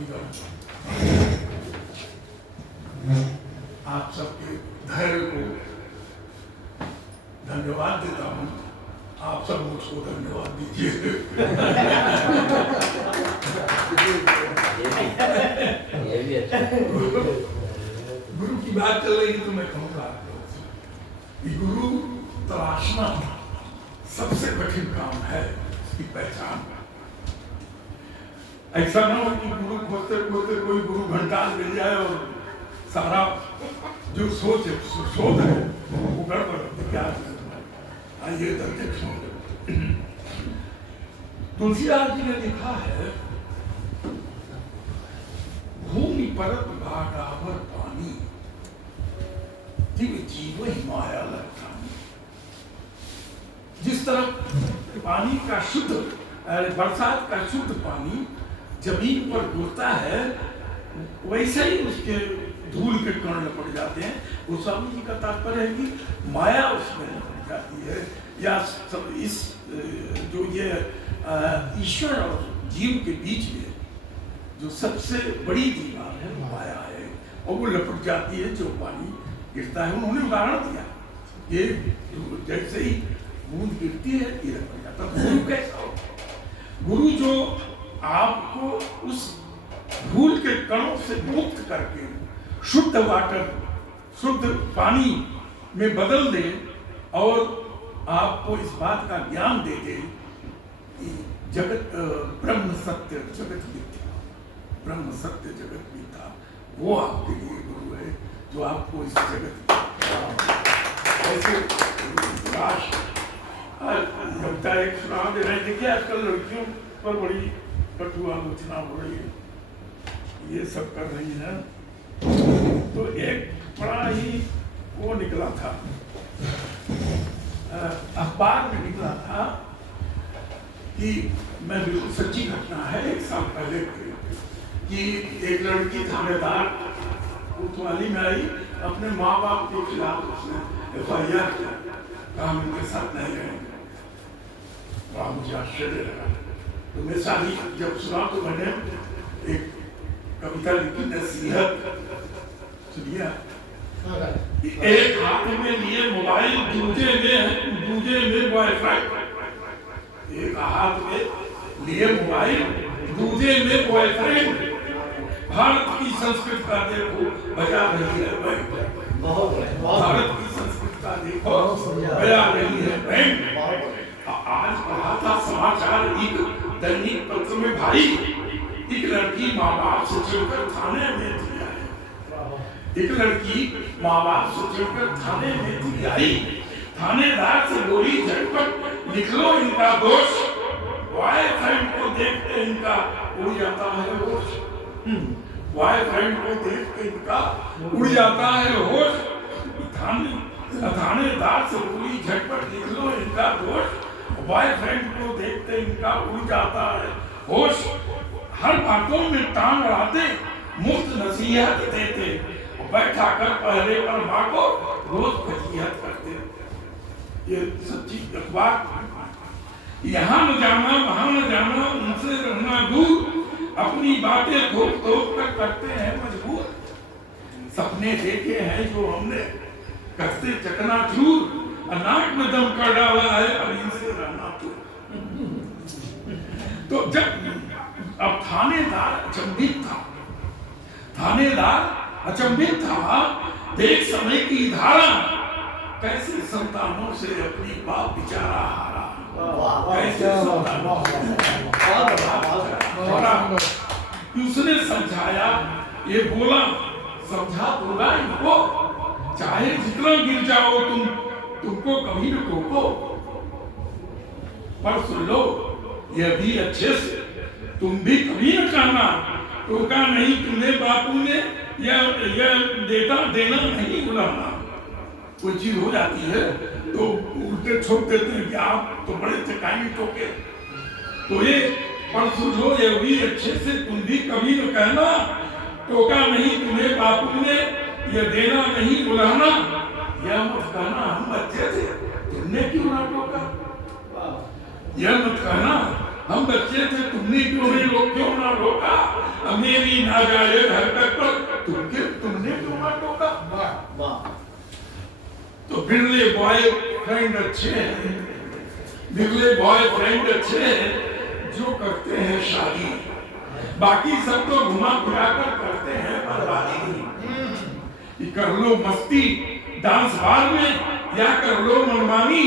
कविगण, आप सबके धैर्य को धन्यवाद देता हूँ। आप सब मुझको धन्यवाद दीजिए। गुरु की बात चल रही तो मैं कहूँगा कि गुरु तलाशना सबसे कठिन काम है, इसकी पहचान। ऐसा ना हो कि गुरु खोजते खोजते कोई गुरु घंटाल मिल जाए और सारा जो शोध है वो गड़बड़ विज्ञान। आइए दर्शक सुनो। तुलसीदास जी ने लिखा है, भूमि परत भाटावर पानी, जीव ही माया लखानी। जिस तरह पानी का शुद्ध, बरसात का शुद्ध पानी जमीन पर गिरता है, वैसे ही उसके धूल के कण लपट जाते हैं। गोस्वामी जी का तात्पर्य है कि माया उसमें लपट जाती है, या इस जो ये ईश्वर और जीव के बीच में जो सबसे बड़ी दीवार है वो माया है, और वो लपट जाती है जो पानी गिरता है। उन्होंने उदाहरण दिया, ये जैसे ही बूंद गिरती है ये लपट जाता है। गुरु कैसा हो? गुरु जो आपको उस धूल के कणों से मुक्त करके शुद्ध वाटर, शुद्ध पानी में बदल दे और आपको इस बात का ज्ञान दे दे कि जगत ब्रह्म सत्य जगत मिथ्या, ब्रह्म सत्य जगत मिथ्या, वो आपके लिए गुरु है जो आपको इस जगत ऐसे लगता है। सुना दे रहे देखिए, आजकल लड़कियों पर बड़ी कटु आलोचना हो रही है, ये सब कर रही है। तो एक बड़ा ही वो निकला था, अखबार में निकला था कि मैं बिल्कुल सच्ची घटना है, 1 साल पहले कि एक लड़की थानेदार कोतवाली में आई, अपने माँ बाप के खिलाफ उसने FIR किया, कहा हम उनके साथ नहीं रहेंगे। मुझे आश्चर्य लगा। तो मैं शादी जब सुना तो मैंने एक कविता लिखी, नसीहत सुनिए। एक हाथ में लिए मोबाइल, दूजे में बॉयफ्रेंड। एक हाथ में लिए मोबाइल, दूजे में बॉयफ्रेंड। भारत की संस्कृति का देखो बजा रही है बैंक, भारत की संस्कृति का देखो बजा रही है बैंक। आज पढ़ा था समाचार एक दैनिक पत्र में, भाई एक लड़की माँ बाप से चिढ़कर थाने में थी आई। एक लड़की माँ बाप से चिढ़कर थाने में थी आई। थानेदार से बोली, झटपट लिख लो इनका दोष, बॉयफ्रेंड को देखते इनका उड़ जाता है होश। बॉयफ्रेंड को देख के इनका उड़ जाता है होश। थानेदार से बोली, झटपट लिख लो इनका दोष, बॉयफ्रेंड को देखते इनका उड़ जाता है होश। हर बातों में टांग अड़ाते, मुफ्त नसीहत देते, बैठा कर पहले पर माँ को रोज फजीहत करते। ये सच्ची अखबार। यहाँ न जाना वहाँ न जाना, उनसे रहना दूर, अपनी बातें थोप थोप कर करते हैं मजबूर। सपने देखे हैं जो हमने करते चकनाचूर, नाक में दम कर डाला है अब इनसे रहना तो जब अब थानेदार अचंभित था, देख समय की धारा, कैसे संतानों से अपनी बाप बेचारा हारा, कैसे संतानों उसने समझाया, ये बोला, समझा बोला इनको, चाहे जितना गिर जाओ तुमको कभी न टोको, पर सुन लो ये भी अच्छे से, तुम भी कभी न कहना टोका नहीं तुम्हें बापू ने, यह देना नहीं बुलाना। कोई चीज हो जाती है तो उल्टे छोड़ देते हैं कि आप तो बड़े चकाई टोके। तो ये पर सुन लो ये भी अच्छे से, तुम भी कभी न कहना टोका नहीं तुम्हें बापू ने, यह देना नहीं बुलाना। यह मत कहना हम बच्चे थे तुमने क्यों ना टोका, यह मत कहना हम बच्चे थे, तुमने क्यों ना रोका? मेरी नाजायज हरकत पर तुमने क्यों ना टोका? तो बिरले बॉयफ्रेंड अच्छे हैं, बिरले बॉयफ्रेंड अच्छे हैं जो करते हैं शादी, बाकी सब तो घुमा फिरा कर करते हैं बर्बादी। कर लो मस्ती डांस बार में या कर लो मनमानी,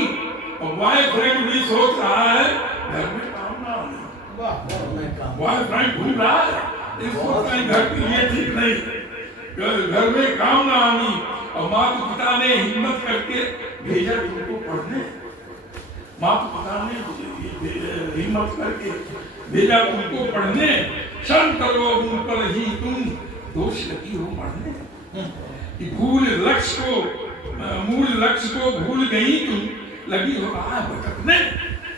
और बॉयफ्रेंड भी सोच रहा है घर में काम ना आने। बॉयफ्रेंड घूम रहा है, इसको कहीं घर के लिए ठीक नहीं, घर में काम ना आनी। और माता पिता ने हिम्मत करके भेजा तुमको पढ़ने, माता पिता ने हिम्मत करके भेजा तुमको पढ़ने, शर्म करो उन पर ही तुम दोष लगी हो मरने। कि मूल लक्ष्य को भूल गई तुम, लगी हो राह भटकने,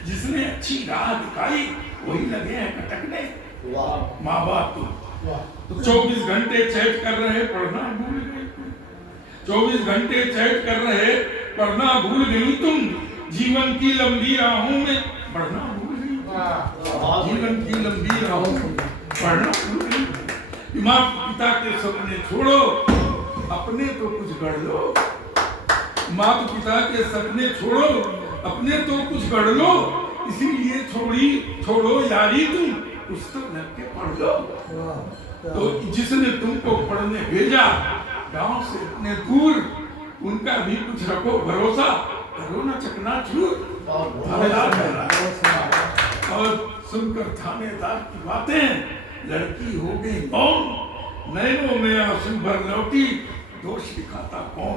जिसने अच्छी राह दिखाई वही लगे हैं भटकने। माँ बाप तो 24 घंटे चैट कर रहे, पढ़ना भूल गई तुम। 24 घंटे चैट कर रहे, पढ़ना भूल गई तुम, जीवन की लंबी राहों में बढ़ना भूल गई। जीवन की लंबी राहों में पढ़ना भूल गई। माँ पिता के सपने छोड़ो, अपने तो कुछ गढ़ लो। माता पिता के सपने छोड़ो, अपने तो कुछ गढ़ लो, इसीलिए छोड़ो यारी तुम, पुस्तक लग के पढ़ लो। तो जिसने तुमको पढ़ने भेजा गांव से इतने दूर, उनका भी कुछ रखो भरोसा, करो ना चकनाचूर। और सुनकर थानेदार की बातें, लड़की हो गई मौन, नैनों में आंसू भर लौटी, दोष दिखाता कौन?